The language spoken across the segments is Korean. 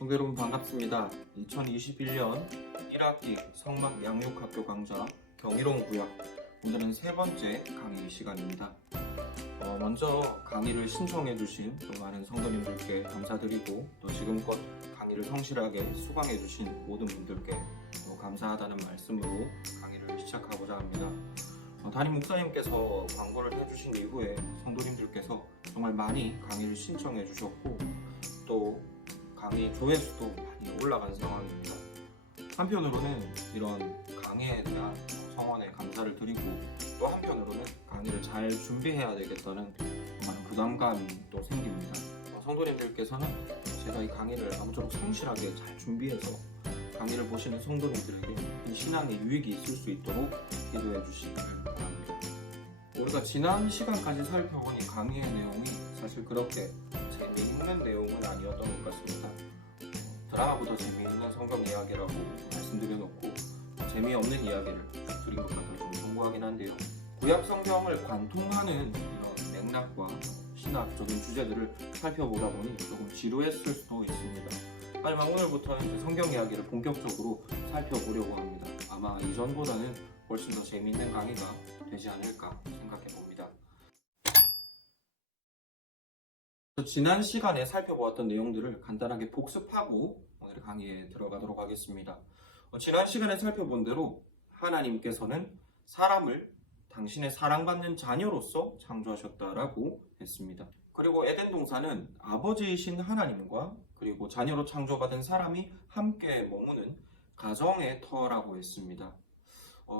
성도 여러분 반갑습니다. 2021년 1학기 성막 양육학교 강좌 경이로운 구약, 오늘은 세 번째 강의 시간입니다. 먼저 강의를 신청해 주신 많은 성도님들께 감사드리고, 또 지금껏 강의를 성실하게 수강해 주신 모든 분들께 감사하다는 말씀으로 강의를 시작하고자 합니다. 담임 목사님께서 광고를 해주신 이후에 성도님들께서 정말 많이 강의를 신청해 주셨고, 또 강의 조회수도 많이 올라간 상황입니다. 한편으로는 이런 강의에 대한 성원에 감사를 드리고, 또 한편으로는 강의를 잘 준비해야 되겠다는 많은 부담감이 또 생깁니다. 성도님들께서는 제가 이 강의를 아무쪼록 성실하게 잘 준비해서 강의를 보시는 성도님들에게 이 신앙의 유익이 있을 수 있도록 기도해 주시기를 바랍니다. 우리가 지난 시간까지 살펴본 이 강의의 내용이 사실 그렇게 재미있는 내용은 아니었던 것 같습니다. 드라마보다 재미있는 성경 이야기라고 말씀드려놓고 재미없는 이야기를 드린 것 같아서 좀 송구하긴 한데요. 구약 성경을 관통하는 이런 맥락과 신학적인 주제들을 살펴보다 보니 조금 지루했을 수도 있습니다. 하지만 오늘부터는 이제 성경 이야기를 본격적으로 살펴보려고 합니다. 아마 이전보다는 훨씬 더 재미있는 강의가 되지 않을까 생각해 봅니다. 지난 시간에 살펴보았던 내용들을 간단하게 복습하고 오늘 강의에 들어가도록 하겠습니다. 지난 시간에 살펴본 대로 하나님께서는 사람을 당신의 사랑받는 자녀로서 창조하셨다라고 했습니다. 그리고 에덴 동산은 아버지이신 하나님과 그리고 자녀로 창조받은 사람이 함께 머무는 가정의 터라고 했습니다.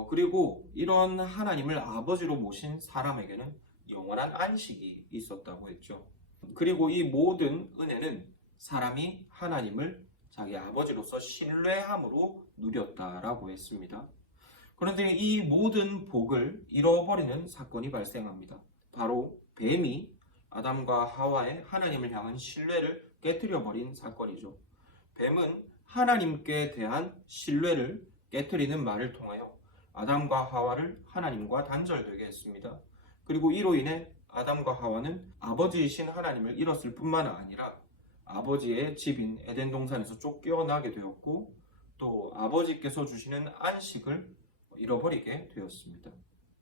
그리고 이런 하나님을 아버지로 모신 사람에게는 영원한 안식이 있었다고 했죠. 그리고 이 모든 은혜는 사람이 하나님을 자기 아버지로서 신뢰함으로 누렸다라고 했습니다. 그런데 이 모든 복을 잃어버리는 사건이 발생합니다. 바로 뱀이 아담과 하와의 하나님을 향한 신뢰를 깨트려버린 사건이죠. 뱀은 하나님께 대한 신뢰를 깨트리는 말을 통하여 아담과 하와를 하나님과 단절되게 했습니다. 그리고 이로 인해 아담과 하와는 아버지이신 하나님을 잃었을 뿐만 아니라 아버지의 집인 에덴 동산에서 쫓겨나게 되었고, 또 아버지께서 주시는 안식을 잃어버리게 되었습니다.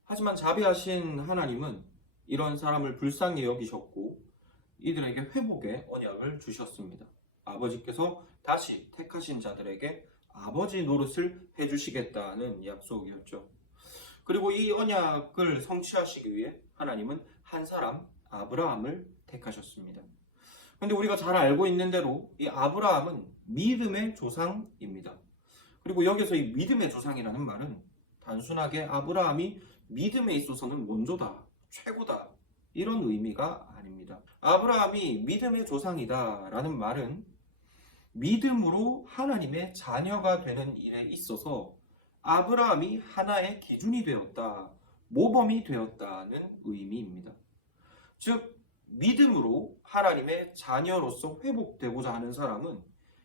하지만 자비하신 하나님은 이런 사람을 불쌍히 여기셨고 이들에게 회복의 언약을 주셨습니다. 아버지께서 다시 택하신 자들에게 아버지 노릇을 해주시겠다는 약속이었죠. 그리고 이 언약을 성취하시기 위해 하나님은 한 사람 아브라함을 택하셨습니다. 그런데 우리가 잘 알고 있는 대로 이 아브라함은 믿음의 조상입니다. 그리고 여기서 이 믿음의 조상이라는 말은 단순하게 아브라함이 믿음에 있어서는 먼저다, 최고다, 이런 의미가 아닙니다. 아브라함이 믿음의 조상이다 라는 말은 믿음으로 하나님의 자녀가 되는 일에 있어서 아브라함이 하나의 기준이 되었다, 모범이 되었다는 의미입니다. 즉, 믿음으로 하나님의 자녀로서 회복되고자 하는 사람은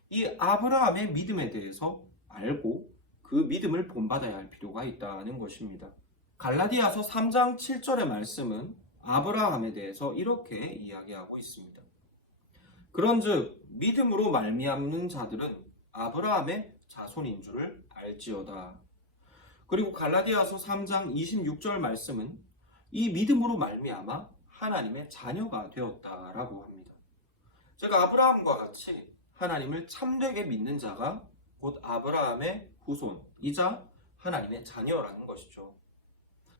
이 아브라함의 믿음에 대해서 알고 그 믿음을 본받아야 할 필요가 있다는 것입니다. 갈라디아서 3장 7절의 말씀은 아브라함에 대해서 이렇게 이야기하고 있습니다. 그런즉 믿음으로 말미암는 자들은 아브라함의 자손인 줄을 알지어다. 그리고 갈라디아서 3장 26절 말씀은 이 믿음으로 말미암아 하나님의 자녀가 되었다라고 합니다. 제가 아브라함과 같이 하나님을 참되게 믿는 자가 곧 아브라함의 후손이자 하나님의 자녀라는 것이죠.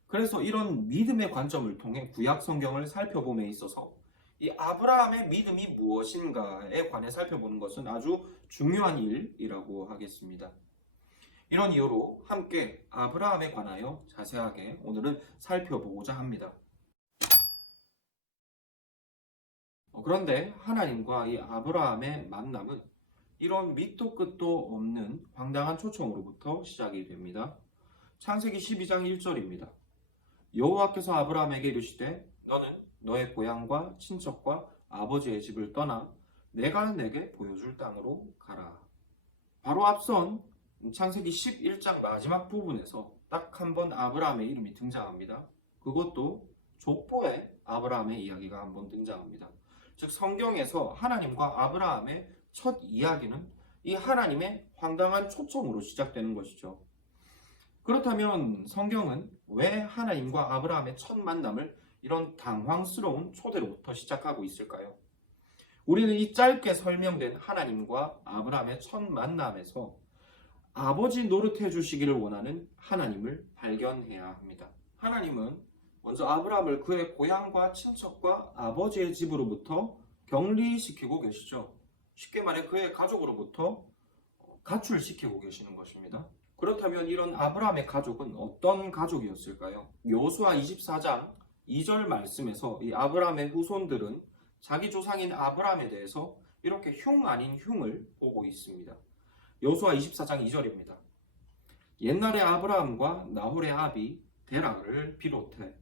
그래서 이런 믿음의 관점을 통해 구약 성경을 살펴봄에 있어서 이 아브라함의 믿음이 무엇인가에 관해 살펴보는 것은 아주 중요한 일이라고 하겠습니다. 이런 이유로 함께 아브라함에 관하여 자세하게 오늘은 살펴보고자 합니다. 그런데 하나님과 이 아브라함의 만남은 이런 밑도 끝도 없는 황당한 초청으로부터 시작이 됩니다. 창세기 12장 1절입니다. 여호와께서 아브라함에게 이르시되 너는 너의 고향과 친척과 아버지의 집을 떠나 내가 내게 보여줄 땅으로 가라. 바로 앞선 창세기 11장 마지막 부분에서 딱 한 번 아브라함의 이름이 등장합니다. 그것도 족보에 아브라함의 이야기가 한 번 등장합니다. 즉 성경에서 하나님과 아브라함의 첫 이야기는 이 하나님의 황당한 초청으로 시작되는 것이죠. 그렇다면 성경은 왜 하나님과 아브라함의 첫 만남을 이런 당황스러운 초대로부터 시작하고 있을까요? 우리는 이 짧게 설명된 하나님과 아브라함의 첫 만남에서 아버지 노릇해 주시기를 원하는 하나님을 발견해야 합니다. 하나님은 먼저 아브라함을 그의 고향과 친척과 아버지의 집으로부터 격리시키고 계시죠. 쉽게 말해 그의 가족으로부터 가출시키고 계시는 것입니다. 그렇다면 이런 아브라함의 가족은 어떤 가족이었을까요? 여호수아 24장 2절 말씀에서 이 아브라함의 후손들은 자기 조상인 아브라함에 대해서 이렇게 흉 아닌 흉을 보고 있습니다. 여호수아 24장 2절입니다. 옛날에 아브라함과 나홀의 아비 데라를 비롯해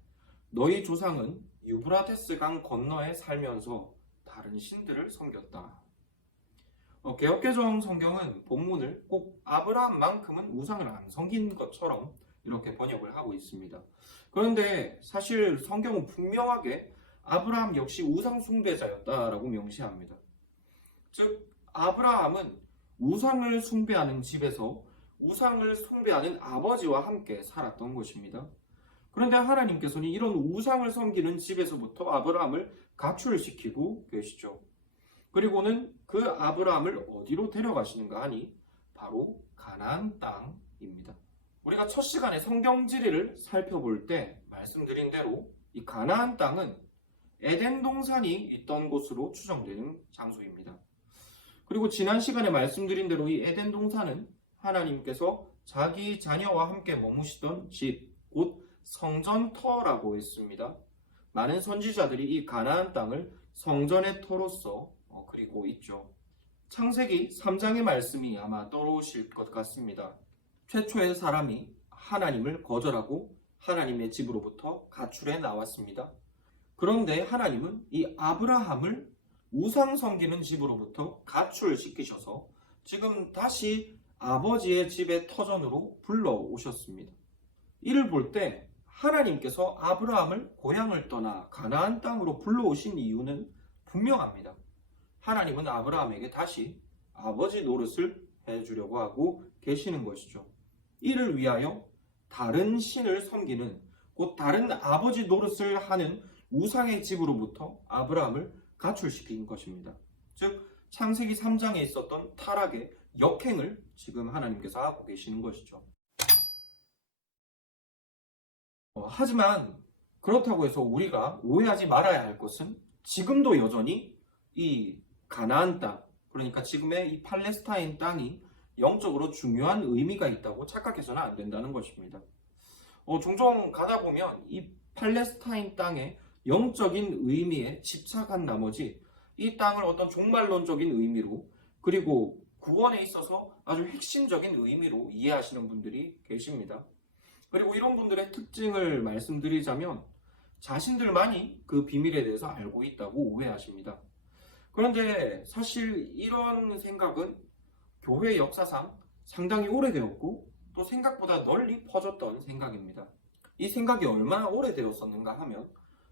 너희 조상은 유브라데스 강 건너에 살면서 다른 신들을 섬겼다. 개역개정 성경은 본문을 꼭 아브라함만큼은 우상을 안 섬긴 것처럼 이렇게 번역을 하고 있습니다. 그런데 사실 성경은 분명하게 아브라함 역시 우상 숭배자였다라고 명시합니다. 즉 아브라함은 우상을 숭배하는 집에서 우상을 숭배하는 아버지와 함께 살았던 것입니다. 그런데 하나님께서는 이런 우상을 섬기는 집에서부터 아브라함을 가출시키고 계시죠. 그리고는 그 아브라함을 어디로 데려가시는가 하니 바로 가나안 땅입니다. 우리가 첫 시간에 성경 지리를 살펴볼 때 말씀드린 대로 이 가나안 땅은 에덴 동산이 있던 곳으로 추정되는 장소입니다. 그리고 지난 시간에 말씀드린 대로 이 에덴 동산은 하나님께서 자기 자녀와 함께 머무시던 집, 곧 성전터라고 했습니다. 많은 선지자들이 이 가나안 땅을 성전의 터로서 그리고 있죠. 창세기 3장의 말씀이 아마 떠오르실 것 같습니다. 최초의 사람이 하나님을 거절하고 하나님의 집으로부터 가출해 나왔습니다. 그런데 하나님은 이 아브라함을 우상 섬기는 집으로부터 가출시키셔서 지금 다시 아버지의 집의 터전으로 불러오셨습니다. 이를 볼 때 하나님께서 아브라함을 고향을 떠나 가나안 땅으로 불러오신 이유는 분명합니다. 하나님은 아브라함에게 다시 아버지 노릇을 해주려고 하고 계시는 것이죠. 이를 위하여 다른 신을 섬기는, 곧 다른 아버지 노릇을 하는 우상의 집으로부터 아브라함을 가출시킨 것입니다. 즉 창세기 3장에 있었던 타락의 역행을 지금 하나님께서 하고 계시는 것이죠. 하지만 그렇다고 해서 우리가 오해하지 말아야 할 것은 지금도 여전히 이 가나안 땅, 그러니까 지금의 이 팔레스타인 땅이 영적으로 중요한 의미가 있다고 착각해서는 안 된다는 것입니다. 종종 가다 보면 이 팔레스타인 땅의 영적인 의미에 집착한 나머지 이 땅을 어떤 종말론적인 의미로, 그리고 구원에 있어서 아주 핵심적인 의미로 이해하시는 분들이 계십니다. 그리고 이런 분들의 특징을 말씀드리자면 자신들만이 그 비밀에 대해서 알고 있다고 오해하십니다. 그런데 사실 이런 생각은 교회 역사상 상당히 오래되었고 또 생각보다 널리 퍼졌던 생각입니다. 이 생각이 얼마나 오래되었었는가 하면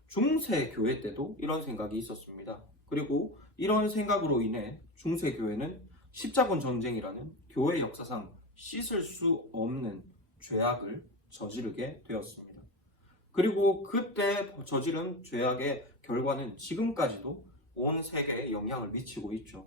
중세 교회 때도 이런 생각이 있었습니다. 그리고 이런 생각으로 인해 중세 교회는 십자군 전쟁이라는 교회 역사상 씻을 수 없는 죄악을 저지르게 되었습니다. 그리고 그때 저지른 죄악의 결과는 지금까지도 온 세계에 영향을 미치고 있죠.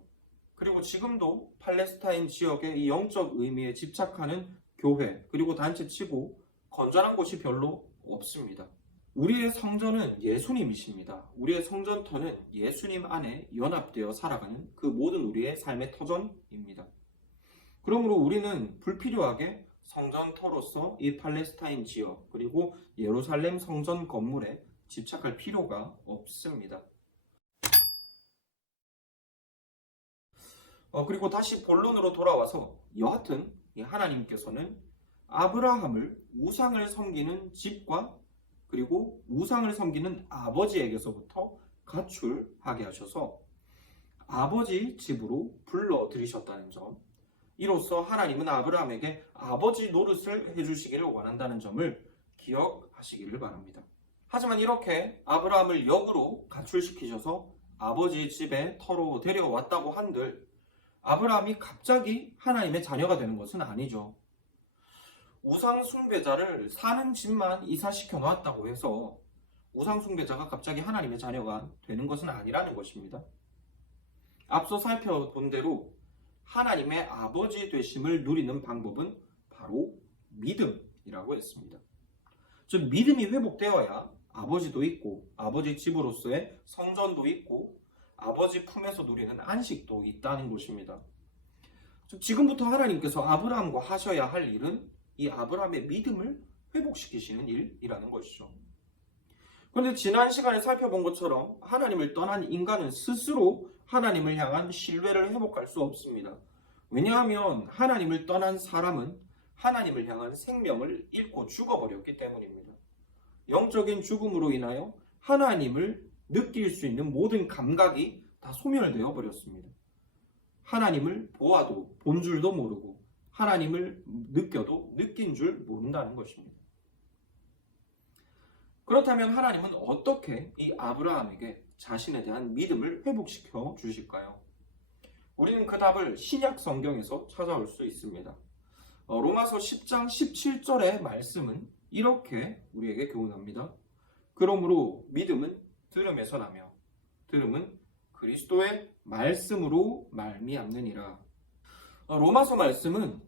그리고 지금도 팔레스타인 지역의 이 영적 의미에 집착하는 교회, 그리고 단체치고 건전한 곳이 별로 없습니다. 우리의 성전은 예수님이십니다. 우리의 성전터는 예수님 안에 연합되어 살아가는 그 모든 우리의 삶의 터전입니다. 그러므로 우리는 불필요하게 성전터로서 이 팔레스타인 지역, 그리고 예루살렘 성전 건물에 집착할 필요가 없습니다. 그리고 다시 본론으로 돌아와서 여하튼 하나님께서는 아브라함을 우상을 섬기는 집과 그리고 우상을 섬기는 아버지에게서부터 가출하게 하셔서 아버지 집으로 불러들이셨다는 점, 이로써 하나님은 아브라함에게 아버지 노릇을 해주시기를 원한다는 점을 기억하시기를 바랍니다. 하지만 이렇게 아브라함을 역으로 가출시키셔서 아버지 집에 터로 데려왔다고 한들 아브라함이 갑자기 하나님의 자녀가 되는 것은 아니죠. 우상 숭배자를 사는 집만 이사시켜 놓았다고 해서 우상 숭배자가 갑자기 하나님의 자녀가 되는 것은 아니라는 것입니다. 앞서 살펴본 대로 하나님의 아버지 되심을 누리는 방법은 바로 믿음이라고 했습니다. 즉 믿음이 회복되어야 아버지도 있고 아버지 집으로서의 성전도 있고 아버지 품에서 누리는 안식도 있다는 것입니다. 즉 지금부터 하나님께서 아브라함과 하셔야 할 일은 이 아브라함의 믿음을 회복시키시는 일이라는 것이죠. 그런데 지난 시간에 살펴본 것처럼 하나님을 떠난 인간은 스스로 하나님을 향한 신뢰를 회복할 수 없습니다. 왜냐하면 하나님을 떠난 사람은 하나님을 향한 생명을 잃고 죽어버렸기 때문입니다. 영적인 죽음으로 인하여 하나님을 느낄 수 있는 모든 감각이 다 소멸되어 버렸습니다. 하나님을 보아도 본 줄도 모르고 하나님을 느껴도 느낀 줄 모른다는 것입니다. 그렇다면 하나님은 어떻게 이 아브라함에게 자신에 대한 믿음을 회복시켜 주실까요? 우리는 그 답을 신약 성경에서 찾아올 수 있습니다. 로마서 10장 17절의 말씀은 이렇게 우리에게 교훈합니다. 그러므로 믿음은 들음에서 나며 들음은 그리스도의 말씀으로 말미암느니라. 로마서 말씀은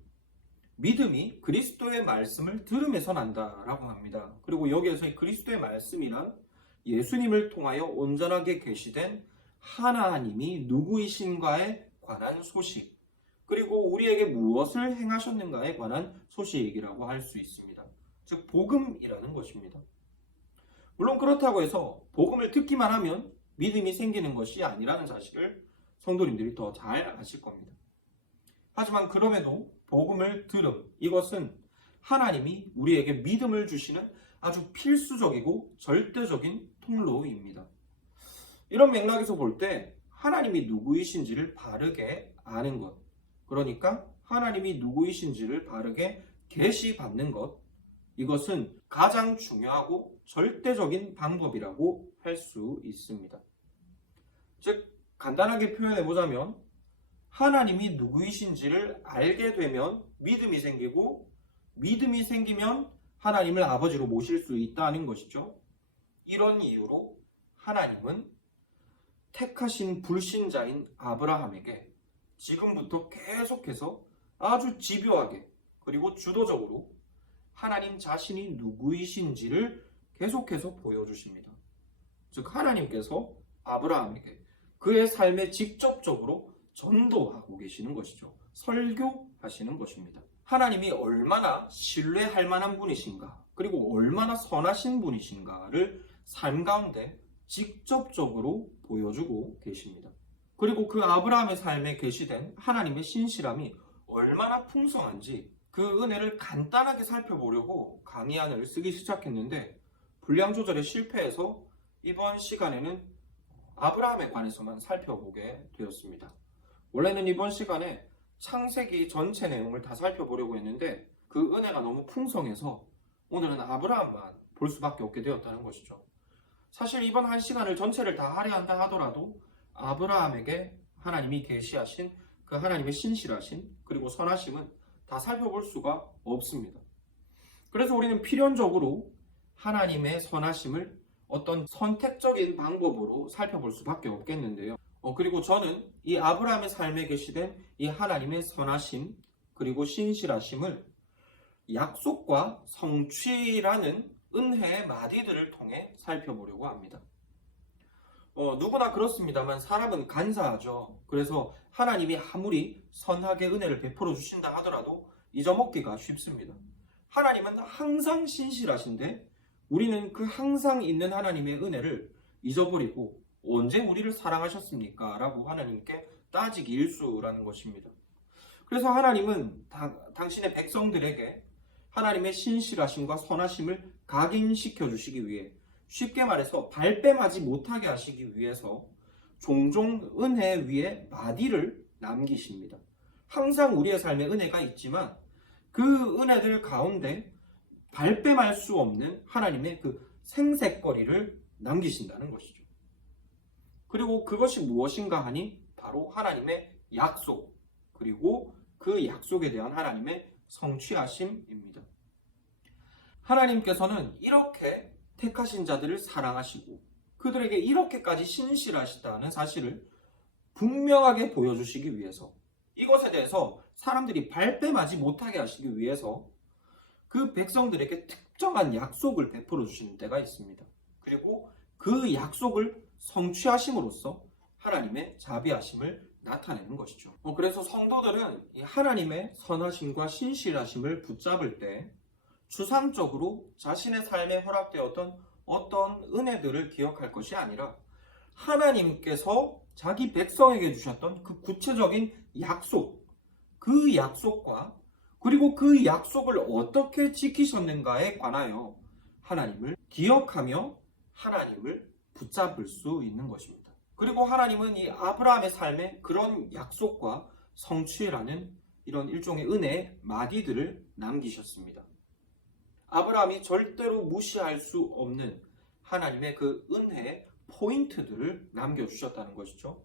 믿음이 그리스도의 말씀을 들음에서 난다라고 합니다. 그리고 여기에서 그리스도의 말씀이란 예수님을 통하여 온전하게 계시된 하나님이 누구이신가에 관한 소식, 그리고 우리에게 무엇을 행하셨는가에 관한 소식이라고 할 수 있습니다. 즉 복음이라는 것입니다. 물론 그렇다고 해서 복음을 듣기만 하면 믿음이 생기는 것이 아니라는 사실을 성도님들이 더 잘 아실 겁니다. 하지만 그럼에도 복음을 들음, 이것은 하나님이 우리에게 믿음을 주시는 아주 필수적이고 절대적인 통로입니다. 이런 맥락에서 볼 때 하나님이 누구이신지를 바르게 아는 것, 그러니까 하나님이 누구이신지를 바르게 계시받는 것, 이것은 가장 중요하고 절대적인 방법이라고 할 수 있습니다. 즉 간단하게 표현해 보자면 하나님이 누구이신지를 알게 되면 믿음이 생기고 믿음이 생기면 하나님을 아버지로 모실 수 있다는 것이죠. 이런 이유로 하나님은 택하신 불신자인 아브라함에게 지금부터 계속해서 아주 집요하게 그리고 주도적으로 하나님 자신이 누구이신지를 계속해서 보여주십니다. 즉 하나님께서 아브라함에게 그의 삶에 직접적으로 전도하고 계시는 것이죠. 설교하시는 것입니다. 하나님이 얼마나 신뢰할 만한 분이신가, 그리고 얼마나 선하신 분이신가를 삶 가운데 직접적으로 보여주고 계십니다. 그리고 그 아브라함의 삶에 계시된 하나님의 신실함이 얼마나 풍성한지 그 은혜를 간단하게 살펴보려고 강의안을 쓰기 시작했는데 분량 조절에 실패해서 이번 시간에는 아브라함에 관해서만 살펴보게 되었습니다. 원래는 이번 시간에 창세기 전체 내용을 다 살펴보려고 했는데 그 은혜가 너무 풍성해서 오늘은 아브라함만 볼 수밖에 없게 되었다는 것이죠. 사실 이번 한 시간을 전체를 다 할애한다 하더라도 아브라함에게 하나님이 계시하신 그 하나님의 신실하신 그리고 선하심은 다 살펴볼 수가 없습니다. 그래서 우리는 필연적으로 하나님의 선하심을 어떤 선택적인 방법으로 살펴볼 수밖에 없겠는데요. 그리고 저는 이 아브라함의 삶에 계시된 이 하나님의 선하심 그리고 신실하심을 약속과 성취라는 은혜의 마디들을 통해 살펴보려고 합니다. 누구나 그렇습니다만 사람은 간사하죠. 그래서 하나님이 아무리 선하게 은혜를 베풀어 주신다 하더라도 잊어먹기가 쉽습니다. 하나님은 항상 신실하신데 우리는 그 항상 있는 하나님의 은혜를 잊어버리고 언제 우리를 사랑하셨습니까? 라고 하나님께 따지기 일쑤라는 것입니다. 그래서 하나님은 당신의 백성들에게 하나님의 신실하심과 선하심을 각인시켜 주시기 위해, 쉽게 말해서 발뺌하지 못하게 하시기 위해서 종종 은혜 위에 마디를 남기십니다. 항상 우리의 삶에 은혜가 있지만 그 은혜들 가운데 발뺌할 수 없는 하나님의 그 생색거리를 남기신다는 것이죠. 그리고 그것이 무엇인가 하니 바로 하나님의 약속, 그리고 그 약속에 대한 하나님의 성취하심입니다. 하나님께서는 이렇게 택하신 자들을 사랑하시고 그들에게 이렇게까지 신실하시다는 사실을 분명하게 보여주시기 위해서, 이것에 대해서 사람들이 발뺌하지 못하게 하시기 위해서 그 백성들에게 특정한 약속을 베풀어 주시는 때가 있습니다. 그리고 그 약속을 성취하심으로써 하나님의 자비하심을 나타내는 것이죠. 그래서 성도들은 이 하나님의 선하심과 신실하심을 붙잡을 때 추상적으로 자신의 삶에 허락되었던 어떤 은혜들을 기억할 것이 아니라 하나님께서 자기 백성에게 주셨던 그 구체적인 약속, 그 약속과 그리고 그 약속을 어떻게 지키셨는가에 관하여 하나님을 기억하며 하나님을 붙잡을 수 있는 것입니다. 그리고 하나님은 이 아브라함의 삶에 그런 약속과 성취라는 이런 일종의 은혜의 마디들을 남기셨습니다. 아브라함이 절대로 무시할 수 없는 하나님의 그 은혜의 포인트들을 남겨주셨다는 것이죠.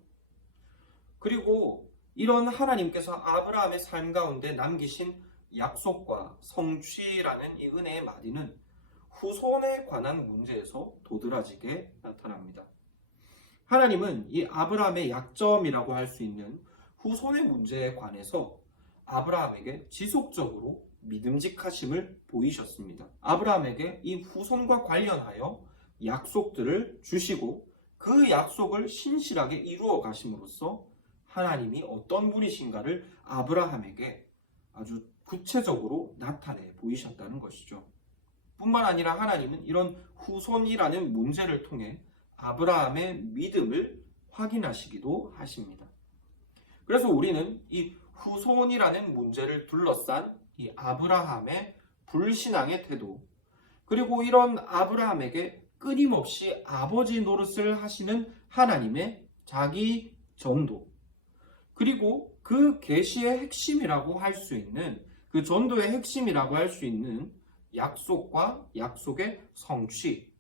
그리고 이런 하나님께서 아브라함의 삶 가운데 남기신 약속과 성취라는 이 은혜의 마디는 후손에 관한 문제에서 도드라지게 나타납니다. 하나님은 이 아브라함의 약점이라고 할 수 있는 후손의 문제에 관해서 아브라함에게 지속적으로 믿음직하심을 보이셨습니다. 아브라함에게 이 후손과 관련하여 약속들을 주시고 그 약속을 신실하게 이루어 가심으로써 하나님이 어떤 분이신가를 아브라함에게 아주 구체적으로 나타내 보이셨다는 것이죠. 뿐만 아니라 하나님은 이런 후손이라는 문제를 통해 아브라함의 믿음을 확인하시기도 하십니다. 그래서 우리는 이 후손이라는 문제를 둘러싼 이 아브라함의 불신앙의 태도, 그리고 이런 아브라함에게 끊임없이 아버지 노릇을 하시는 하나님의 자기 전도, 그리고 그 계시의 핵심이라고 할 수 있는, 그 전도의 핵심이라고 할 수 있는 약속과 약속의 성취,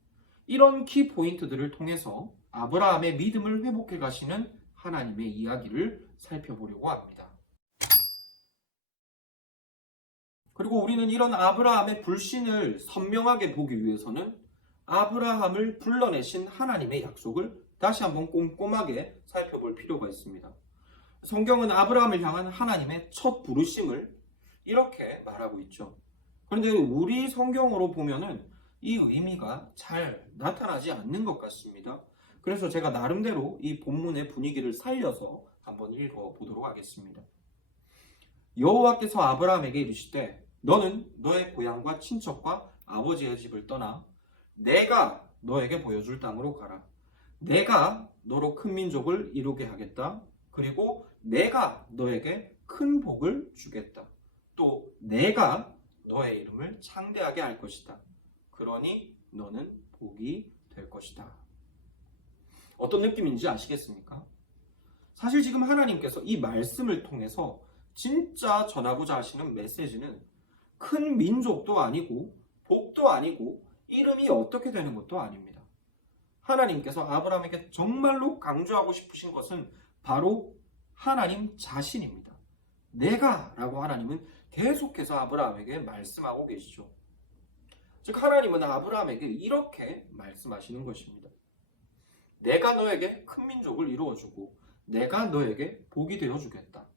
이런 키포인트들을 통해서 아브라함의 믿음을 회복해 가시는 하나님의 이야기를 살펴보려고 합니다. 그리고 우리는 이런 아브라함의 불신을 선명하게 보기 위해서는 아브라함을 불러내신 하나님의 약속을 다시 한번 꼼꼼하게 살펴볼 필요가 있습니다. 성경은 아브라함을 향한 하나님의 첫 부르심을 이렇게 말하고 있죠. 그런데 우리 성경으로 보면은 이 의미가 잘 나타나지 않는 것 같습니다. 그래서 제가 나름대로 이 본문의 분위기를 살려서 한번 읽어보도록 하겠습니다. 여호와께서 아브라함에게 이르시되 너는 너의 고향과 친척과 아버지의 집을 떠나 내가 너에게 보여줄 땅으로 가라. 내가 너로 큰 민족을 이루게 하겠다. 그리고 내가 너에게 큰 복을 주겠다. 또 내가 너의 이름을 창대하게 할 것이다. 그러니 너는 복이 될 것이다. 어떤 느낌인지 아시겠습니까? 사실 지금 하나님께서 이 말씀을 통해서 진짜 전하고자 하시는 메시지는 큰 민족도 아니고 복도 아니고 이름이 어떻게 되는 것도 아닙니다. 하나님께서 아브라함에게 정말로 강조하고 싶으신 것은 바로 하나님 자신입니다. 내가 라고 하나님은 계속해서 아브라함에게 말씀하고 계시죠. 즉 하나님은 아브라함에게 이렇게 말씀하시는 것입니다. 내가 너에게 큰 민족을 이루어주고 내가 너에게 복이 되어주겠다.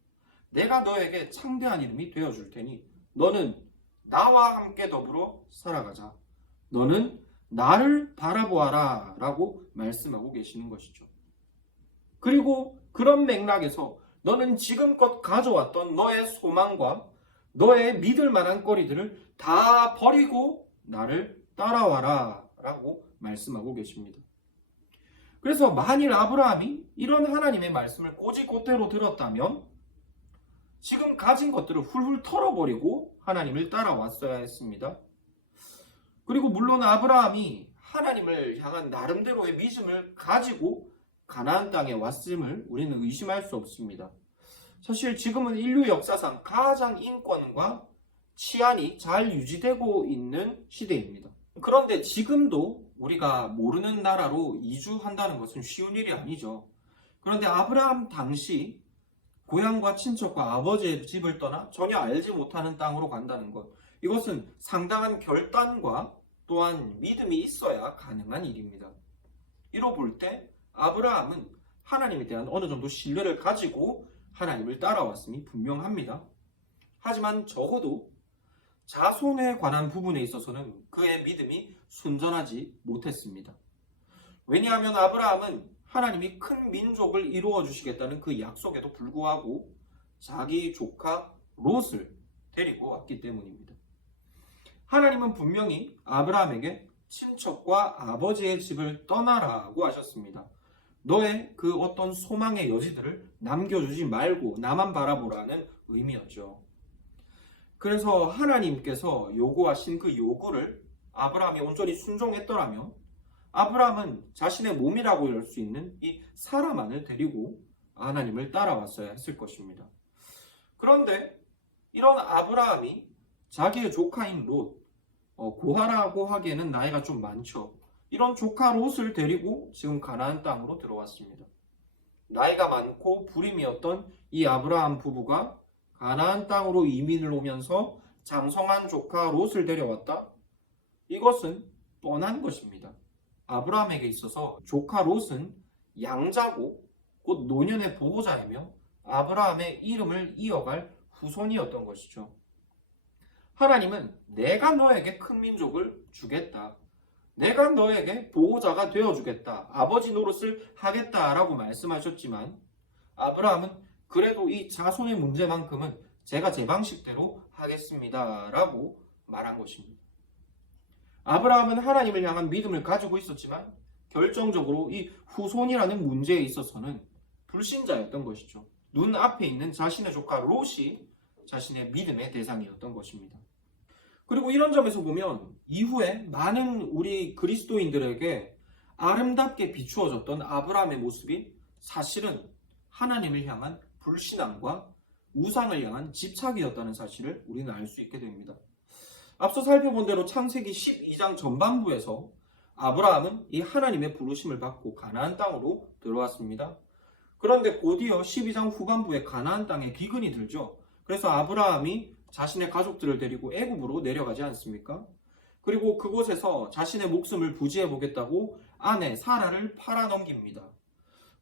내가 너에게 창대한 이름이 되어줄 테니 너는 나와 함께 더불어 살아가자. 너는 나를 바라보아라 라고 말씀하고 계시는 것이죠. 그리고 그런 맥락에서 너는 지금껏 가져왔던 너의 소망과 너의 믿을 만한 거리들을 다 버리고 나를 따라와라 라고 말씀하고 계십니다. 그래서 만일 아브라함이 이런 하나님의 말씀을 곧이곧대로 들었다면 지금 가진 것들을 훌훌 털어버리고 하나님을 따라왔어야 했습니다. 그리고 물론 아브라함이 하나님을 향한 나름대로의 믿음을 가지고 가나안 땅에 왔음을 우리는 의심할 수 없습니다. 사실 지금은 인류 역사상 가장 인권과 치안이 잘 유지되고 있는 시대입니다. 그런데 지금도 우리가 모르는 나라로 이주한다는 것은 쉬운 일이 아니죠. 그런데 아브라함 당시 고향과 친척과 아버지의 집을 떠나 전혀 알지 못하는 땅으로 간다는 것. 이것은 상당한 결단과 또한 믿음이 있어야 가능한 일입니다. 이로 볼 때 아브라함은 하나님에 대한 어느 정도 신뢰를 가지고 하나님을 따라왔음이 분명합니다. 하지만 적어도 자손에 관한 부분에 있어서는 그의 믿음이 순전하지 못했습니다. 왜냐하면 아브라함은 하나님이 큰 민족을 이루어 주시겠다는 그 약속에도 불구하고 자기 조카 롯을 데리고 왔기 때문입니다. 하나님은 분명히 아브라함에게 친척과 아버지의 집을 떠나라고 하셨습니다. 너의 그 어떤 소망의 여지들을 남겨주지 말고 나만 바라보라는 의미였죠. 그래서 하나님께서 요구하신 그 요구를 아브라함이 온전히 순종했더라면 아브라함은 자신의 몸이라고 할 수 있는 이 사라만을 데리고 하나님을 따라왔어야 했을 것입니다. 그런데 이런 아브라함이 자기의 조카인 롯, 고하라고 하기에는 나이가 좀 많죠. 이런 조카 롯을 데리고 지금 가나안 땅으로 들어왔습니다. 나이가 많고 불임이었던 이 아브라함 부부가 가나안 땅으로 이민을 오면서 장성한 조카 롯을 데려왔다? 이것은 뻔한 것입니다. 아브라함에게 있어서 조카 롯은 양자고 곧 노년의 보호자이며 아브라함의 이름을 이어갈 후손이었던 것이죠. 하나님은 내가 너에게 큰 민족을 주겠다. 내가 너에게 보호자가 되어주겠다. 아버지 노릇을 하겠다라고 말씀하셨지만 아브라함은 그래도 이 자손의 문제만큼은 제가 제 방식대로 하겠습니다라고 말한 것입니다. 아브라함은 하나님을 향한 믿음을 가지고 있었지만 결정적으로 이 후손이라는 문제에 있어서는 불신자였던 것이죠. 눈앞에 있는 자신의 조카 롯이 자신의 믿음의 대상이었던 것입니다. 그리고 이런 점에서 보면 이후에 많은 우리 그리스도인들에게 아름답게 비추어졌던 아브라함의 모습이 사실은 하나님을 향한 불신앙과 우상을 향한 집착이었다는 사실을 우리는 알 수 있게 됩니다. 앞서 살펴본 대로 창세기 12장 전반부에서 아브라함은 이 하나님의 부르심을 받고 가나안 땅으로 들어왔습니다. 그런데 곧이어 12장 후반부에 가나안 땅에 기근이 들죠. 그래서 아브라함이 자신의 가족들을 데리고 애굽으로 내려가지 않습니까? 그리고 그곳에서 자신의 목숨을 부지해 보겠다고 아내 사라를 팔아넘깁니다.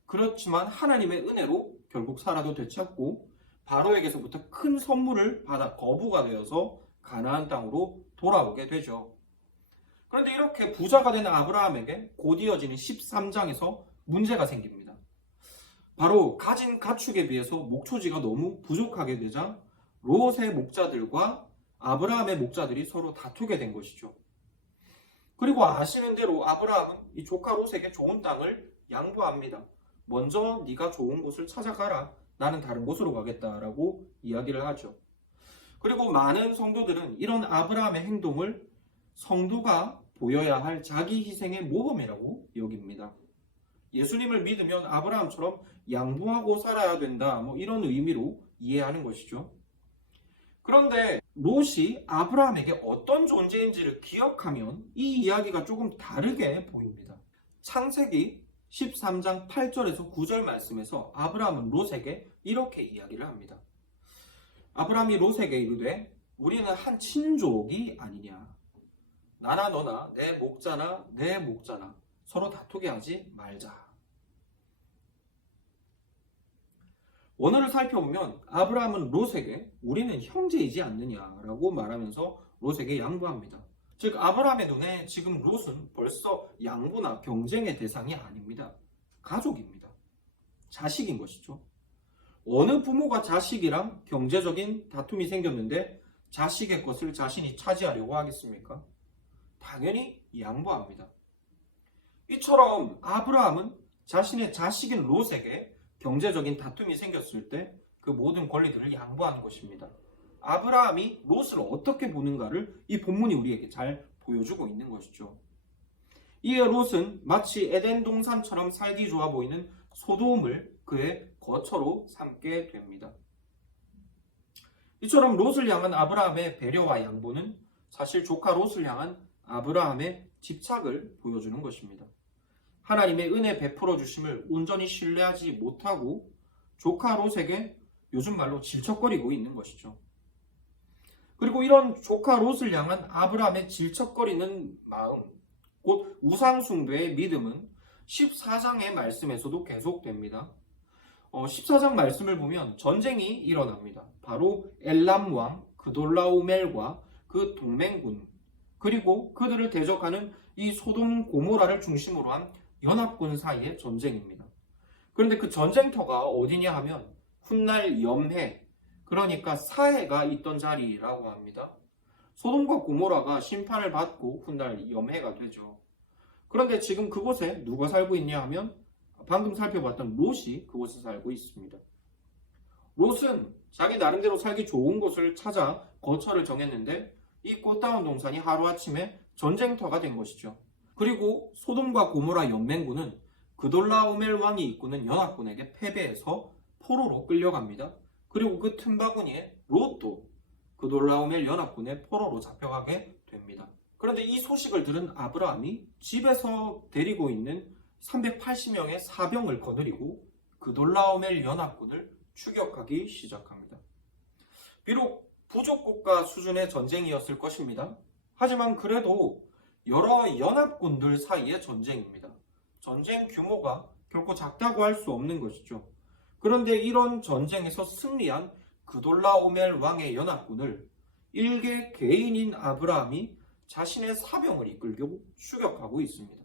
그렇지만 하나님의 은혜로 결국 사라도 되찾고 바로에게서부터 큰 선물을 받아 거부가 되어서 가나안 땅으로 돌아오게 되죠. 그런데 이렇게 부자가 된 아브라함에게 곧 이어지는 13장에서 문제가 생깁니다. 바로 가진 가축에 비해서 목초지가 너무 부족하게 되자 롯의 목자들과 아브라함의 목자들이 서로 다투게 된 것이죠. 그리고 아시는 대로 아브라함은 이 조카 롯에게 좋은 땅을 양보합니다. 먼저 네가 좋은 곳을 찾아가라. 나는 다른 곳으로 가겠다라고 이야기를 하죠. 그리고 많은 성도들은 이런 아브라함의 행동을 성도가 보여야 할 자기 희생의 모범이라고 여깁니다. 예수님을 믿으면 아브라함처럼 양보하고 살아야 된다. 이런 의미로 이해하는 것이죠. 그런데 롯이 아브라함에게 어떤 존재인지를 기억하면 이 이야기가 조금 다르게 보입니다. 창세기 13장 8절에서 9절 말씀에서 아브라함은 롯에게 이렇게 이야기를 합니다. 아브라함이 롯에게 이르되 우리는 한 친족이 아니냐. 나나 너나 내 목자나 내 목자나 서로 다투게 하지 말자. 원어를 살펴보면 아브라함은 롯에게 우리는 형제이지 않느냐라고 말하면서 롯에게 양보합니다. 즉 아브라함의 눈에 지금 롯은 벌써 양보나 경쟁의 대상이 아닙니다. 가족입니다. 자식인 것이죠. 어느 부모가 자식이랑 경제적인 다툼이 생겼는데 자식의 것을 자신이 차지하려고 하겠습니까? 당연히 양보합니다. 이처럼 아브라함은 자신의 자식인 롯에게 경제적인 다툼이 생겼을 때 그 모든 권리들을 양보하는 것입니다. 아브라함이 롯을 어떻게 보는가를 이 본문이 우리에게 잘 보여주고 있는 것이죠. 이에 롯은 마치 에덴 동산처럼 살기 좋아 보이는 소돔을 그의 거처로 삼게 됩니다. 이처럼 롯을 향한 아브라함의 배려와 양보는 사실 조카 롯을 향한 아브라함의 집착을 보여주는 것입니다. 하나님의 은혜 베풀어 주심을 온전히 신뢰하지 못하고 조카 롯에게 요즘 말로 질척거리고 있는 것이죠. 그리고 이런 조카 롯을 향한 아브라함의 질척거리는 마음, 곧 우상숭배의 믿음은 14장의 말씀에서도 계속됩니다. 14장 말씀을 보면 전쟁이 일어납니다. 바로 엘람 왕 그돌라오멜과 그 동맹군, 그리고 그들을 대적하는 이 소돔 고모라를 중심으로 한 연합군 사이의 전쟁입니다. 그런데 그 전쟁터가 어디냐 하면 훗날 염해, 그러니까 사해가 있던 자리라고 합니다. 소돔과 고모라가 심판을 받고 훗날 염해가 되죠. 그런데 지금 그곳에 누가 살고 있냐 하면 방금 살펴봤던 롯이 그곳에 살고 있습니다. 롯은 자기 나름대로 살기 좋은 곳을 찾아 거처를 정했는데 이 꽃다운 동산이 하루아침에 전쟁터가 된 것이죠. 그리고 소돔과 고모라 연맹군은 그돌라오멜 왕이 이끄는 연합군에게 패배해서 포로로 끌려갑니다. 그리고 그 틈바구니에 롯도 그돌라오멜 연합군의 포로로 잡혀가게 됩니다. 그런데 이 소식을 들은 아브라함이 집에서 데리고 있는 380명의 사병을 거느리고 그돌라오멜 연합군을 추격하기 시작합니다. 비록 부족국가 수준의 전쟁이었을 것입니다. 하지만 그래도 여러 연합군들 사이의 전쟁입니다. 전쟁 규모가 결코 작다고 할 수 없는 것이죠. 그런데 이런 전쟁에서 승리한 그돌라오멜 왕의 연합군을 일개 개인인 아브라함이 자신의 사병을 이끌고 추격하고 있습니다.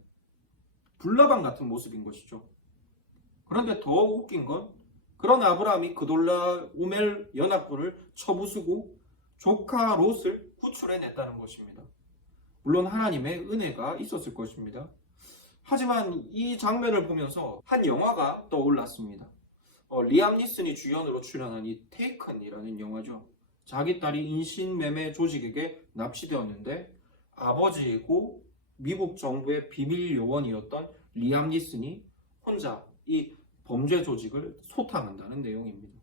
불나방 같은 모습인 것이죠. 그런데 더 웃긴 건 그런 아브라함이 그돌라오멜 연합군을 쳐부수고 조카 롯을 구출해냈다는 것입니다. 물론 하나님의 은혜가 있었을 것입니다. 하지만 이 장면을 보면서 한 영화가 떠올랐습니다. 리암 니슨이 주연으로 출연한 이 테이큰이라는 영화죠. 자기 딸이 인신매매 조직에게 납치되었는데 아버지이고 미국 정부의 비밀 요원이었던 리암 니슨이 혼자 이 범죄 조직을 소탕한다는 내용입니다.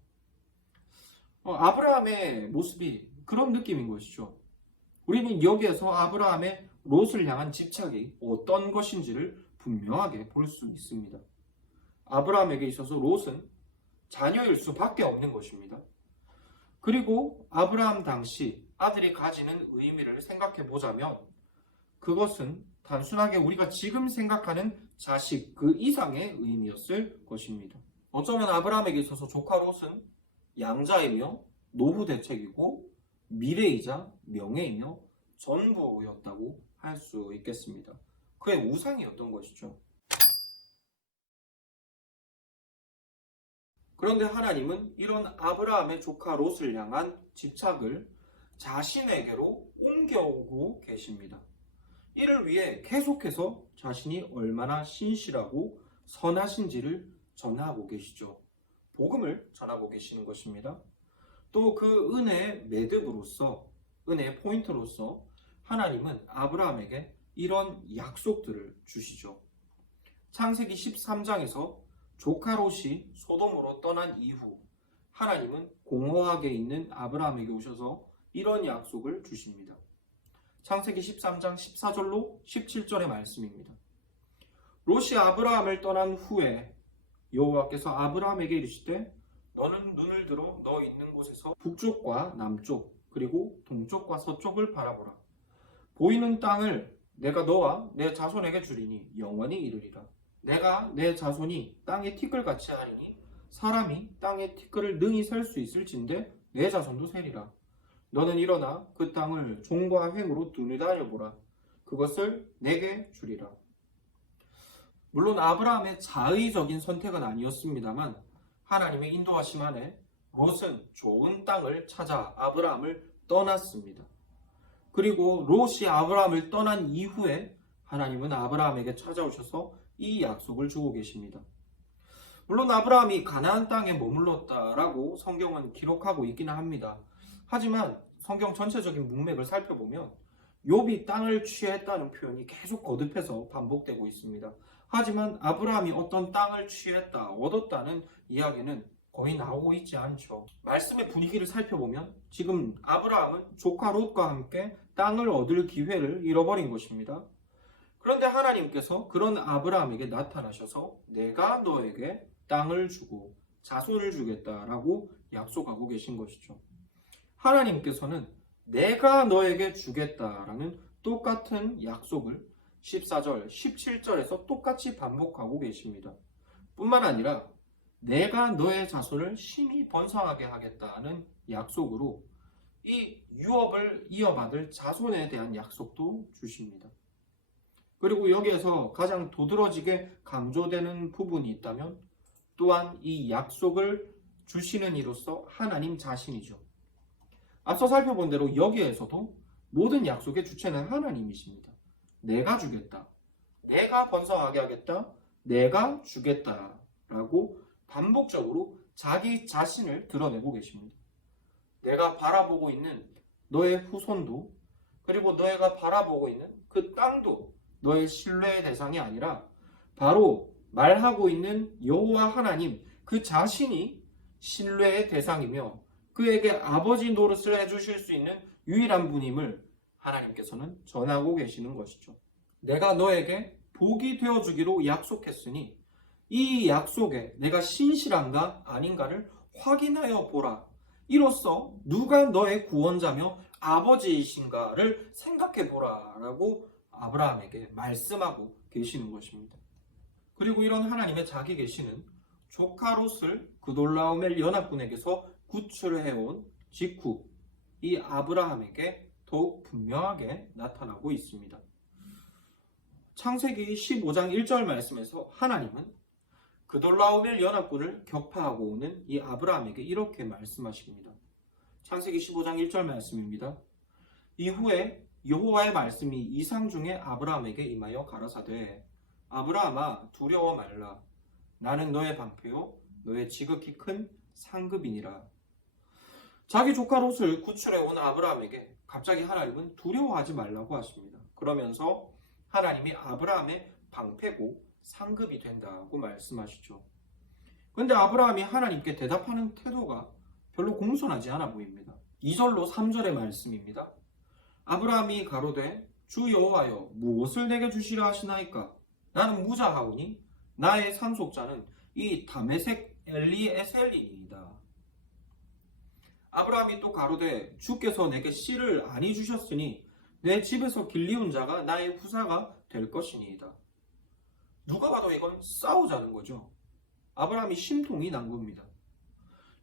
아브라함의 모습이 그런 느낌인 것이죠. 우리는 여기에서 아브라함의 롯을 향한 집착이 어떤 것인지를 분명하게 볼 수 있습니다. 아브라함에게 있어서 롯은 자녀일 수밖에 없는 것입니다. 그리고 아브라함 당시 아들이 가지는 의미를 생각해 보자면 그것은 단순하게 우리가 지금 생각하는 자식 그 이상의 의미였을 것입니다. 어쩌면 아브라함에게 있어서 조카 롯은 양자이며 노후 대책이고 미래이자 명예이며 전부였다고 할 수 있겠습니다. 그의 우상이었던 것이죠. 그런데 하나님은 이런 아브라함의 조카 롯을 향한 집착을 자신에게로 옮겨오고 계십니다. 이를 위해 계속해서 자신이 얼마나 신실하고 선하신지를 전하고 계시죠. 복음을 전하고 계시는 것입니다. 또 그 은혜의 매듭으로서, 은혜의 포인트로서 하나님은 아브라함에게 이런 약속들을 주시죠. 창세기 13장에서 조카 롯이 소돔으로 떠난 이후 하나님은 공허하게 있는 아브라함에게 오셔서 이런 약속을 주십니다. 창세기 13장 14절로 17절의 말씀입니다. 롯이 아브라함을 떠난 후에 여호와께서 아브라함에게 이르시되 너는 눈을 들어 너 있는 곳에서 북쪽과 남쪽 그리고 동쪽과 서쪽을 바라보라. 보이는 땅을 내가 너와 내 자손에게 주리니 영원히 이르리라. 내가 내 자손이 땅의 티끌같이 하리니 사람이 땅의 티끌을 능히 셀 수 있을진데 내 자손도 세리라. 너는 일어나 그 땅을 종과 횡으로 두루다녀 보라. 그것을 내게 주리라. 물론 아브라함의 자의적인 선택은 아니었습니다만 하나님의 인도하심 안에 롯은 좋은 땅을 찾아 아브라함을 떠났습니다. 그리고 롯이 아브라함을 떠난 이후에 하나님은 아브라함에게 찾아오셔서 이 약속을 주고 계십니다. 물론 아브라함이 가나안 땅에 머물렀다라고 성경은 기록하고 있기는 합니다. 하지만 성경 전체적인 문맥을 살펴보면 욥이 땅을 취했다는 표현이 계속 거듭해서 반복되고 있습니다. 하지만 아브라함이 어떤 땅을 취했다, 얻었다는 이야기는 거의 나오고 있지 않죠. 말씀의 분위기를 살펴보면 지금 아브라함은 조카 롯과 함께 땅을 얻을 기회를 잃어버린 것입니다. 그런데 하나님께서 그런 아브라함에게 나타나셔서 내가 너에게 땅을 주고 자손을 주겠다라고 약속하고 계신 것이죠. 하나님께서는 내가 너에게 주겠다라는 똑같은 약속을 14절, 17절에서 똑같이 반복하고 계십니다. 뿐만 아니라 내가 너의 자손을 심히 번성하게 하겠다는 약속으로 이 유업을 이어받을 자손에 대한 약속도 주십니다. 그리고 여기에서 가장 도드러지게 강조되는 부분이 있다면 또한 이 약속을 주시는 이로써 하나님 자신이죠. 앞서 살펴본 대로 여기에서도 모든 약속의 주체는 하나님이십니다. 내가 주겠다, 내가 번성하게 하겠다, 내가 주겠다라고 반복적으로 자기 자신을 드러내고 계십니다. 내가 바라보고 있는 너의 후손도, 그리고 너희가 바라보고 있는 그 땅도 너의 신뢰의 대상이 아니라 바로 말하고 있는 여호와 하나님 그 자신이 신뢰의 대상이며 그에게 아버지 노릇을 해주실 수 있는 유일한 분임을 하나님께서는 전하고 계시는 것이죠. 내가 너에게 복이 되어주기로 약속했으니 이 약속에 내가 신실한가 아닌가를 확인하여 보라. 이로써 누가 너의 구원자며 아버지이신가를 생각해 보라 라고 아브라함에게 말씀하고 계시는 것입니다. 그리고 이런 하나님의 자기 계시는 조카 롯을 그돌라오멜 연합군에게서 구출해온 직후 이 아브라함에게 더욱 분명하게 나타나고 있습니다. 창세기 15장 1절 말씀에서 하나님은 그돌라오멜 연합군을 격파하고 오는 이 아브라함에게 이렇게 말씀하십니다. 창세기 15장 1절 말씀입니다. 이후에 여호와의 말씀이 이상 중에 아브라함에게 임하여 가라사대 아브라함아 두려워 말라 나는 너의 방패요 너의 지극히 큰 상급이니라. 자기 조카 롯을 구출해온 아브라함에게 갑자기 하나님은 두려워하지 말라고 하십니다. 그러면서 하나님이 아브라함의 방패고 상급이 된다고 말씀하시죠. 그런데 아브라함이 하나님께 대답하는 태도가 별로 공손하지 않아 보입니다. 2절로 3절의 말씀입니다. 아브라함이 가로되 주 여호와여 무엇을 내게 주시라 하시나이까 나는 무자하오니 나의 상속자는 이 다메섹 엘리에셀이니이다. 아브라함이 또 가로되 주께서 내게 씨를 아니 주셨으니 내 집에서 길리운 자가 나의 후사가 될 것이니이다. 누가 봐도 이건 싸우자는 거죠. 아브라함이 심통이 난 겁니다.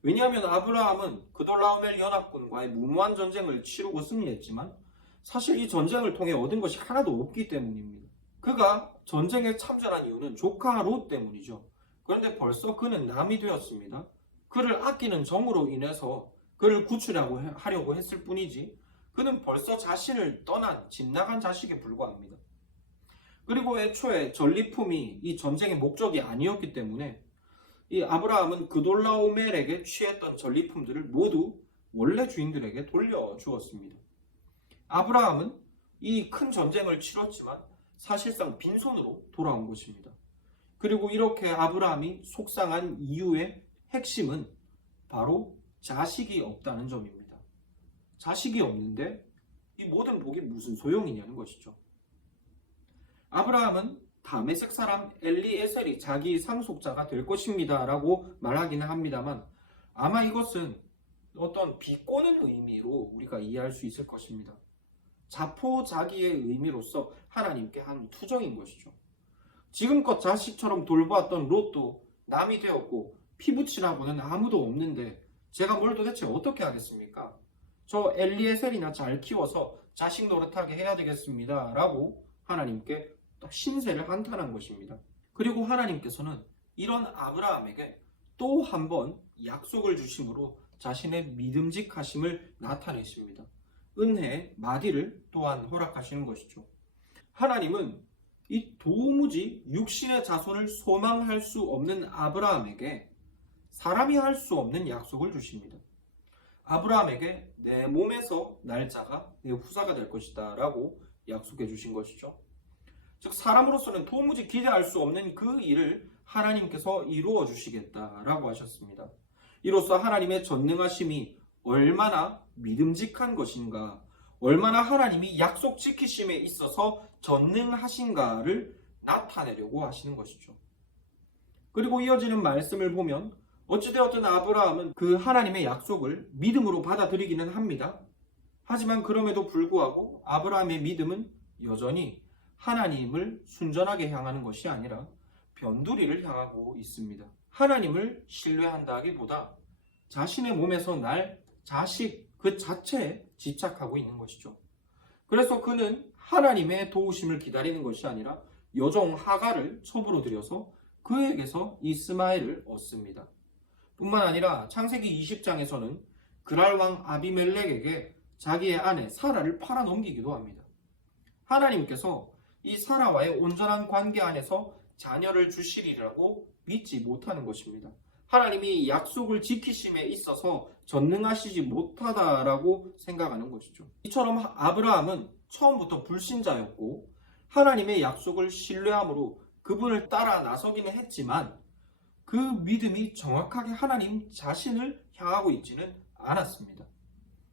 왜냐하면 아브라함은 그돌라오멜 연합군과의 무모한 전쟁을 치르고 승리했지만 사실 이 전쟁을 통해 얻은 것이 하나도 없기 때문입니다. 그가 전쟁에 참전한 이유는 조카 롯 때문이죠. 그런데 벌써 그는 남이 되었습니다. 그를 아끼는 정으로 인해서 그를 구출하려고 했을 뿐이지 그는 벌써 자신을 떠난 집 나간 자식에 불과합니다. 그리고 애초에 전리품이 이 전쟁의 목적이 아니었기 때문에 이 아브라함은 그돌라오멜에게 취했던 전리품들을 모두 원래 주인들에게 돌려주었습니다. 아브라함은 이 큰 전쟁을 치렀지만 사실상 빈손으로 돌아온 것입니다. 그리고 이렇게 아브라함이 속상한 이유의 핵심은 바로 자식이 없다는 점입니다. 자식이 없는데 이 모든 복이 무슨 소용이냐는 것이죠. 아브라함은 다메섹 사람 엘리에셀이 자기 상속자가 될 것입니다 라고 말하기는 합니다만 아마 이것은 어떤 비꼬는 의미로 우리가 이해할 수 있을 것입니다. 자포자기의 의미로서 하나님께 한 투정인 것이죠. 지금껏 자식처럼 돌보았던 롯도 남이 되었고 피부치라고는 아무도 없는데 제가 뭘 도대체 어떻게 하겠습니까? 저 엘리에셀이나 잘 키워서 자식 노릇하게 해야 되겠습니다 라고 하나님께 신세를 한탄한 것입니다. 그리고 하나님께서는 이런 아브라함에게 또 한 번 약속을 주심으로 자신의 믿음직하심을 나타내십니다. 은혜의 마디를 또한 허락하시는 것이죠. 하나님은 이 도무지 육신의 자손을 소망할 수 없는 아브라함에게 사람이 할 수 없는 약속을 주십니다. 아브라함에게 내 몸에서 날 자가 내 후사가 될 것이다 라고 약속해 주신 것이죠. 즉 사람으로서는 도무지 기대할 수 없는 그 일을 하나님께서 이루어 주시겠다라고 하셨습니다. 이로써 하나님의 전능하심이 얼마나 믿음직한 것인가, 얼마나 하나님이 약속 지키심에 있어서 전능하신가를 나타내려고 하시는 것이죠. 그리고 이어지는 말씀을 보면 어찌되었든 아브라함은 그 하나님의 약속을 믿음으로 받아들이기는 합니다. 하지만 그럼에도 불구하고 아브라함의 믿음은 여전히 하나님을 순전하게 향하는 것이 아니라 변두리를 향하고 있습니다. 하나님을 신뢰한다기보다 자신의 몸에서 날 자식 그 자체에 집착하고 있는 것이죠. 그래서 그는 하나님의 도우심을 기다리는 것이 아니라 여종 하갈을 첩으로 들여서 그에게서 이스마엘을 얻습니다. 뿐만 아니라 창세기 20장에서는 그랄 왕 아비멜렉에게 자기의 아내 사라를 팔아넘기기도 합니다. 하나님께서 이 사라와의 온전한 관계 안에서 자녀를 주시리라고 믿지 못하는 것입니다. 하나님이 약속을 지키심에 있어서 전능하시지 못하다라고 생각하는 것이죠. 이처럼 아브라함은 처음부터 불신자였고 하나님의 약속을 신뢰함으로 그분을 따라 나서기는 했지만 그 믿음이 정확하게 하나님 자신을 향하고 있지는 않았습니다.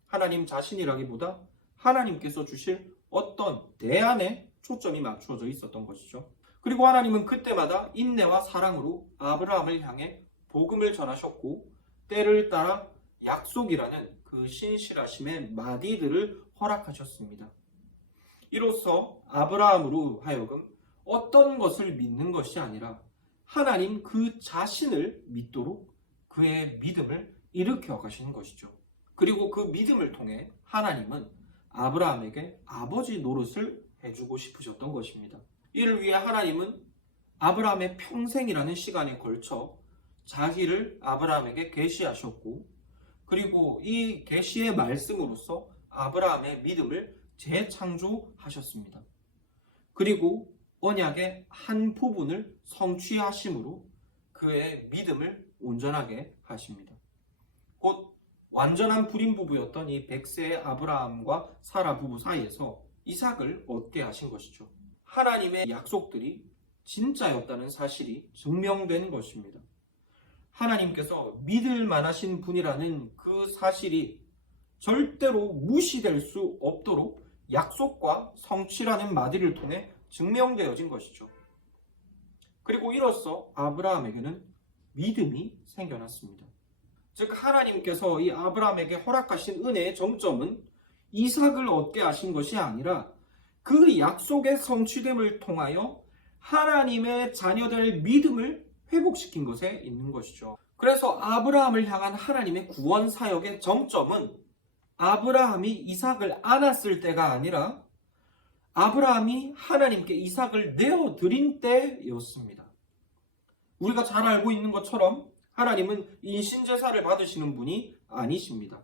하나님 자신이라기보다 하나님께서 주실 어떤 대안에 초점이 맞추어져 있었던 것이죠. 그리고 하나님은 그때마다 인내와 사랑으로 아브라함을 향해 복음을 전하셨고 때를 따라 약속이라는 그 신실하심의 마디들을 허락하셨습니다. 이로써 아브라함으로 하여금 어떤 것을 믿는 것이 아니라 하나님 그 자신을 믿도록 그의 믿음을 일으켜 가시는 것이죠. 그리고 그 믿음을 통해 하나님은 아브라함에게 아버지 노릇을 해주고 싶으셨던 것입니다. 이를 위해 하나님은 아브라함의 평생이라는 시간에 걸쳐 자기를 아브라함에게 계시하셨고 그리고 이 계시의 말씀으로써 아브라함의 믿음을 재창조하셨습니다. 그리고 언약의 한 부분을 성취하심으로 그의 믿음을 온전하게 하십니다. 곧 완전한 불임 부부였던 이 100세의 아브라함과 사라 부부 사이에서 이삭을 얻게 하신 것이죠. 하나님의 약속들이 진짜였다는 사실이 증명된 것입니다. 하나님께서 믿을 만하신 분이라는 그 사실이 절대로 무시될 수 없도록 약속과 성취라는 마디를 통해 증명되어진 것이죠. 그리고 이로써 아브라함에게는 믿음이 생겨났습니다. 즉 하나님께서 이 아브라함에게 허락하신 은혜의 정점은 이삭을 얻게 하신 것이 아니라 그 약속의 성취됨을 통하여 하나님의 자녀될 믿음을 회복시킨 것에 있는 것이죠. 그래서 아브라함을 향한 하나님의 구원 사역의 정점은 아브라함이 이삭을 안았을 때가 아니라 아브라함이 하나님께 이삭을 내어드린 때였습니다. 우리가 잘 알고 있는 것처럼 하나님은 인신제사를 받으시는 분이 아니십니다.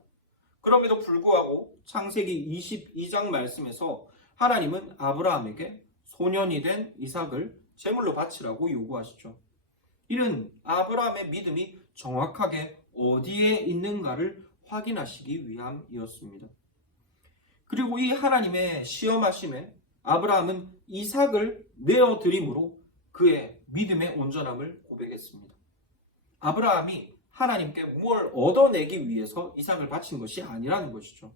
그럼에도 불구하고 창세기 22장 말씀에서 하나님은 아브라함에게 소년이 된 이삭을 제물로 바치라고 요구하시죠. 이는 아브라함의 믿음이 정확하게 어디에 있는가를 확인하시기 위함이었습니다. 그리고 이 하나님의 시험하심에 아브라함은 이삭을 내어드림으로 그의 믿음의 온전함을 고백했습니다. 아브라함이 하나님께 무엇을 얻어내기 위해서 이삭을 바친 것이 아니라는 것이죠.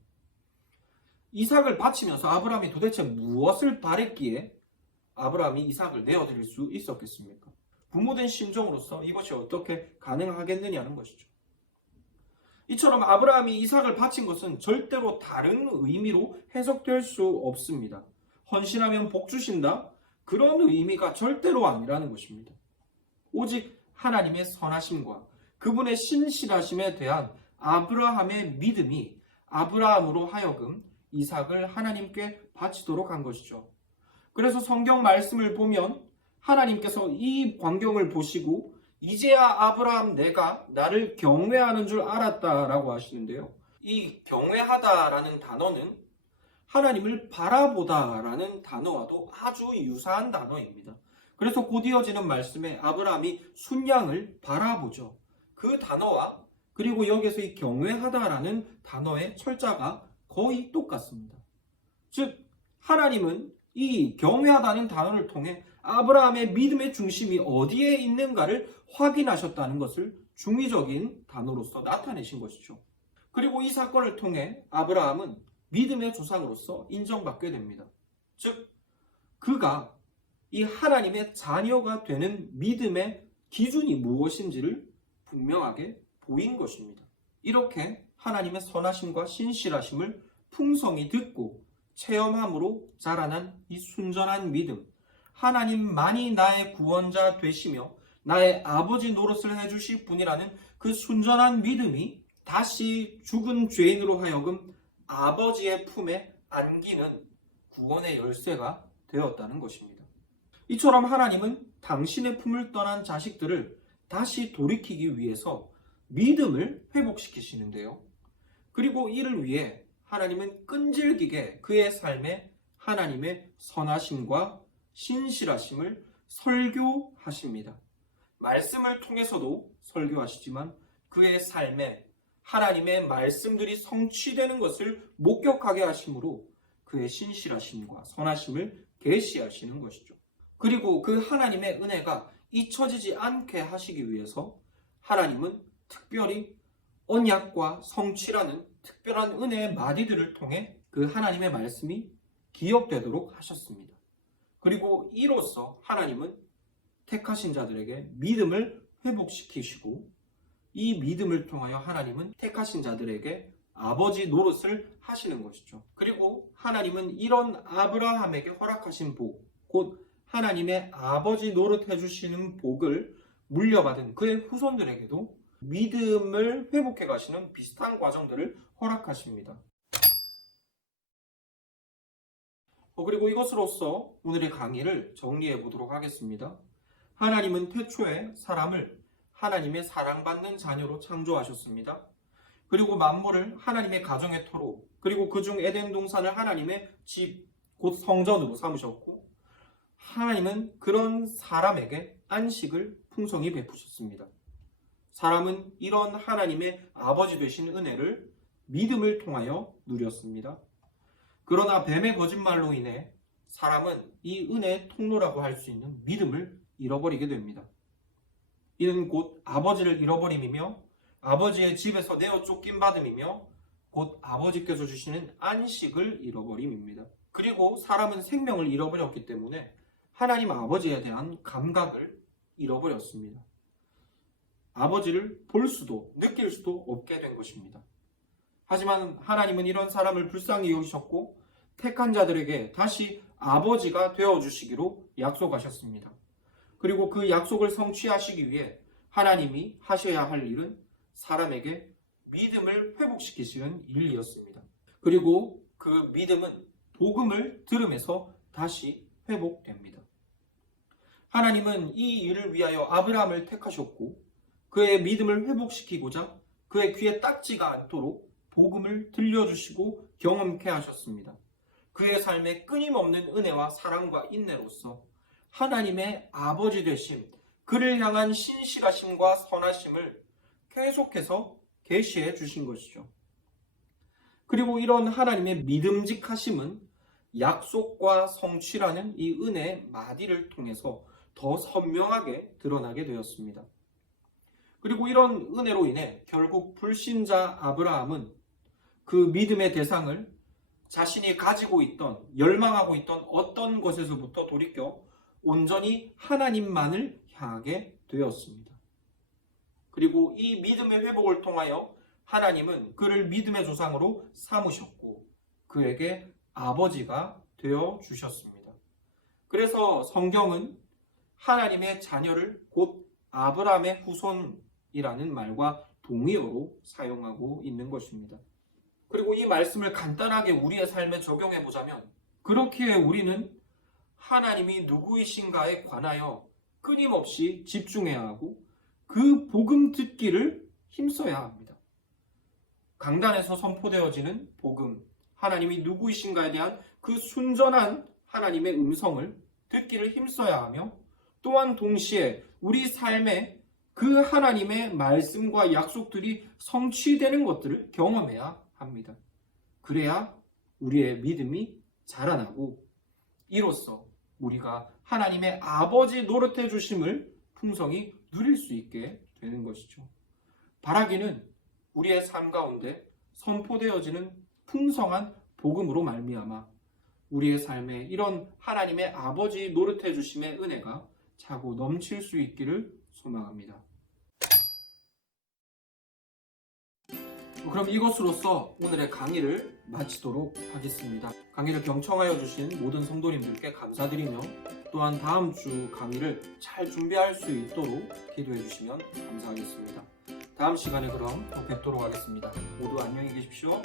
이삭을 바치면서 아브라함이 도대체 무엇을 바랬기에 아브라함이 이삭을 내어드릴 수 있었겠습니까? 부모된 심정으로서 이것이 어떻게 가능하겠느냐는 것이죠. 이처럼 아브라함이 이삭을 바친 것은 절대로 다른 의미로 해석될 수 없습니다. 헌신하면 복 주신다? 그런 의미가 절대로 아니라는 것입니다. 오직 하나님의 선하심과 그분의 신실하심에 대한 아브라함의 믿음이 아브라함으로 하여금 이삭을 하나님께 바치도록 한 것이죠. 그래서 성경 말씀을 보면 하나님께서 이 광경을 보시고 이제야 아브라함 내가 나를 경외하는 줄 알았다라고 하시는데요. 이 경외하다라는 단어는 하나님을 바라보다라는 단어와도 아주 유사한 단어입니다. 그래서 곧 이어지는 말씀에 아브라함이 순양을 바라보죠. 그 단어와 그리고 여기서 이 경외하다라는 단어의 철자가 거의 똑같습니다. 즉 하나님은 이 경외하다는 단어를 통해 아브라함의 믿음의 중심이 어디에 있는가를 확인하셨다는 것을 중의적인 단어로서 나타내신 것이죠. 그리고 이 사건을 통해 아브라함은 믿음의 조상으로서 인정받게 됩니다. 즉 그가 이 하나님의 자녀가 되는 믿음의 기준이 무엇인지를 분명하게 보인 것입니다. 이렇게 하나님의 선하심과 신실하심을 풍성히 듣고 체험함으로 자라난 이 순전한 믿음, 하나님만이 나의 구원자 되시며 나의 아버지 노릇을 해주실 분이라는 그 순전한 믿음이 다시 죽은 죄인으로 하여금 아버지의 품에 안기는 구원의 열쇠가 되었다는 것입니다. 이처럼 하나님은 당신의 품을 떠난 자식들을 다시 돌이키기 위해서 믿음을 회복시키시는데요. 그리고 이를 위해 하나님은 끈질기게 그의 삶에 하나님의 선하심과 신실하심을 설교하십니다. 말씀을 통해서도 설교하시지만 그의 삶에 하나님의 말씀들이 성취되는 것을 목격하게 하심으로 그의 신실하심과 선하심을 계시하시는 것이죠. 그리고 그 하나님의 은혜가 잊혀지지 않게 하시기 위해서 하나님은 특별히 언약과 성취라는 특별한 은혜의 마디들을 통해 그 하나님의 말씀이 기억되도록 하셨습니다. 그리고 이로써 하나님은 택하신 자들에게 믿음을 회복시키시고 이 믿음을 통하여 하나님은 택하신 자들에게 아버지 노릇을 하시는 것이죠. 그리고 하나님은 이런 아브라함에게 허락하신 복, 곧 하나님의 아버지 노릇 해주시는 복을 물려받은 그의 후손들에게도 믿음을 회복해 가시는 비슷한 과정들을 허락하십니다. 그리고 이것으로써 오늘의 강의를 정리해 보도록 하겠습니다. 하나님은 태초에 사람을 하나님의 사랑받는 자녀로 창조하셨습니다. 그리고 만물을 하나님의 가정의 터로, 그리고 그중 에덴 동산을 하나님의 집, 곧 성전으로 삼으셨고, 하나님은 그런 사람에게 안식을 풍성히 베푸셨습니다. 사람은 이런 하나님의 아버지 되신 은혜를 믿음을 통하여 누렸습니다. 그러나 뱀의 거짓말로 인해 사람은 이 은혜의 통로라고 할 수 있는 믿음을 잃어버리게 됩니다. 이는 곧 아버지를 잃어버림이며 아버지의 집에서 내어 쫓김받음이며 곧 아버지께서 주시는 안식을 잃어버림입니다. 그리고 사람은 생명을 잃어버렸기 때문에 하나님 아버지에 대한 감각을 잃어버렸습니다. 아버지를 볼 수도 느낄 수도 없게 된 것입니다. 하지만 하나님은 이런 사람을 불쌍히 여기셨고 택한 자들에게 다시 아버지가 되어주시기로 약속하셨습니다. 그리고 그 약속을 성취하시기 위해 하나님이 하셔야 할 일은 사람에게 믿음을 회복시키시는 일이었습니다. 그리고 그 믿음은 복음을 들음에서 다시 회복됩니다. 하나님은 이 일을 위하여 아브라함을 택하셨고 그의 믿음을 회복시키고자 그의 귀에 딱지가 않도록 복음을 들려주시고 경험케 하셨습니다. 그의 삶에 끊임없는 은혜와 사랑과 인내로서 하나님의 아버지 되심, 그를 향한 신실하심과 선하심을 계속해서 계시해 주신 것이죠. 그리고 이런 하나님의 믿음직하심은 약속과 성취라는 이 은혜의 마디를 통해서 더 선명하게 드러나게 되었습니다. 그리고 이런 은혜로 인해 결국 불신자 아브라함은 그 믿음의 대상을 자신이 가지고 있던, 열망하고 있던 어떤 것에서부터 돌이켜 온전히 하나님만을 향하게 되었습니다. 그리고 이 믿음의 회복을 통하여 하나님은 그를 믿음의 조상으로 삼으셨고 그에게 아버지가 되어 주셨습니다. 그래서 성경은 하나님의 자녀를 곧 아브라함의 후손이라는 말과 동의어로 사용하고 있는 것입니다. 그리고 이 말씀을 간단하게 우리의 삶에 적용해 보자면 그렇기에 우리는 하나님이 누구이신가에 관하여 끊임없이 집중해야 하고 그 복음 듣기를 힘써야 합니다. 강단에서 선포되어지는 복음, 하나님이 누구이신가에 대한 그 순전한 하나님의 음성을 듣기를 힘써야 하며 또한 동시에 우리 삶에 그 하나님의 말씀과 약속들이 성취되는 것들을 경험해야 합니다. 그래야 우리의 믿음이 자라나고 이로써 우리가 하나님의 아버지 노릇해 주심을 풍성히 누릴 수 있게 되는 것이죠. 바라기는 우리의 삶 가운데 선포되어지는 풍성한 복음으로 말미암아 우리의 삶에 이런 하나님의 아버지 노릇해 주심의 은혜가 차고 넘칠 수 있기를 소망합니다. 그럼 이것으로써 오늘의 강의를 마치도록 하겠습니다. 강의를 경청하여 주신 모든 성도님들께 감사드리며 또한 다음 주 강의를 잘 준비할 수 있도록 기도해 주시면 감사하겠습니다. 다음 시간에 그럼 또 뵙도록 하겠습니다. 모두 안녕히 계십시오.